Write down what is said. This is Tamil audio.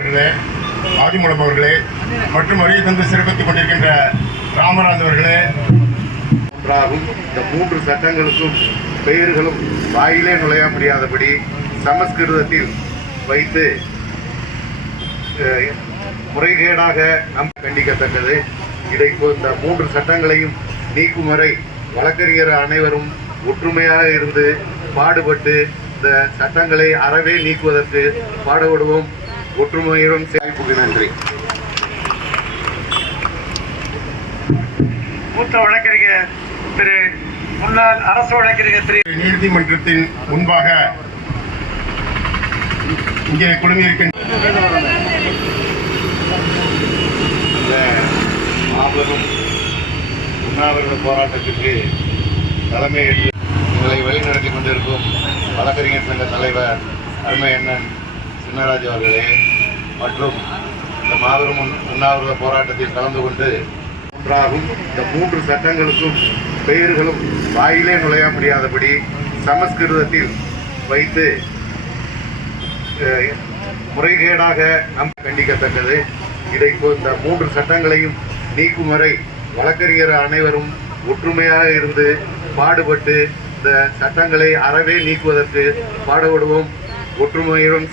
ஆதிமூலம் அவர்களே மற்றும் வருகை தந்து சிறப்பித்துக் கொண்டிருக்கின்ற ராமராஜ் அவர்களே. ஒன்றாகும். இந்த மூன்று சட்டங்களுக்கும் பெயர்களும் வாயிலே நுழைய முடியாதபடி சமஸ்கிருதத்தில் வைத்து முறைகேடாக நம் கண்டிக்கத்தக்கது. இதை இந்த மூன்று சட்டங்களையும் நீக்கும் வரை வழக்கறிஞர் அனைவரும் ஒற்றுமையாக இருந்து பாடுபட்டு இந்த சட்டங்களை அறவே நீக்குவதற்கு பாடுபடுவோம். ஒற்றுமையுடன் வாய்ப்புக்கு நன்றி. மூத்த வழக்கறிஞர் திரு முன்னாள் அரசு வழக்கறிஞர் திரு நீதிமன்றத்தின் முன்பாக இங்கே குழுமியிருக்கின்ற மாபெரும் உண்ணாவிரத போராட்டத்திற்கு தலைமையேற்று எங்களை வழிநடத்தி கொண்டிருக்கும் வழக்கறிஞர் சங்க தலைவர் அருமை அண்ணன் கிருஷ்ணராஜ் அவர்களே மற்றும் இந்த மாபெரும் உண்ணாவிரத போராட்டத்தில் கலந்து கொண்டு ஒன்றாகும் இந்த மூன்று சட்டங்களுக்கும் பெயர்களும் வாயிலே நுழைய முடியாதபடி சமஸ்கிருதத்தில் வைத்து முறைகேடாக நம் கண்டிக்கத்தக்கது. இதை இந்த மூன்று சட்டங்களையும் நீக்கும் வரை வழக்கறிஞர் அனைவரும் ஒற்றுமையாக இருந்து பாடுபட்டு இந்த சட்டங்களை அறவே நீக்குவதற்கு பாடுபடுவோம். ஒற்றுமையுடன்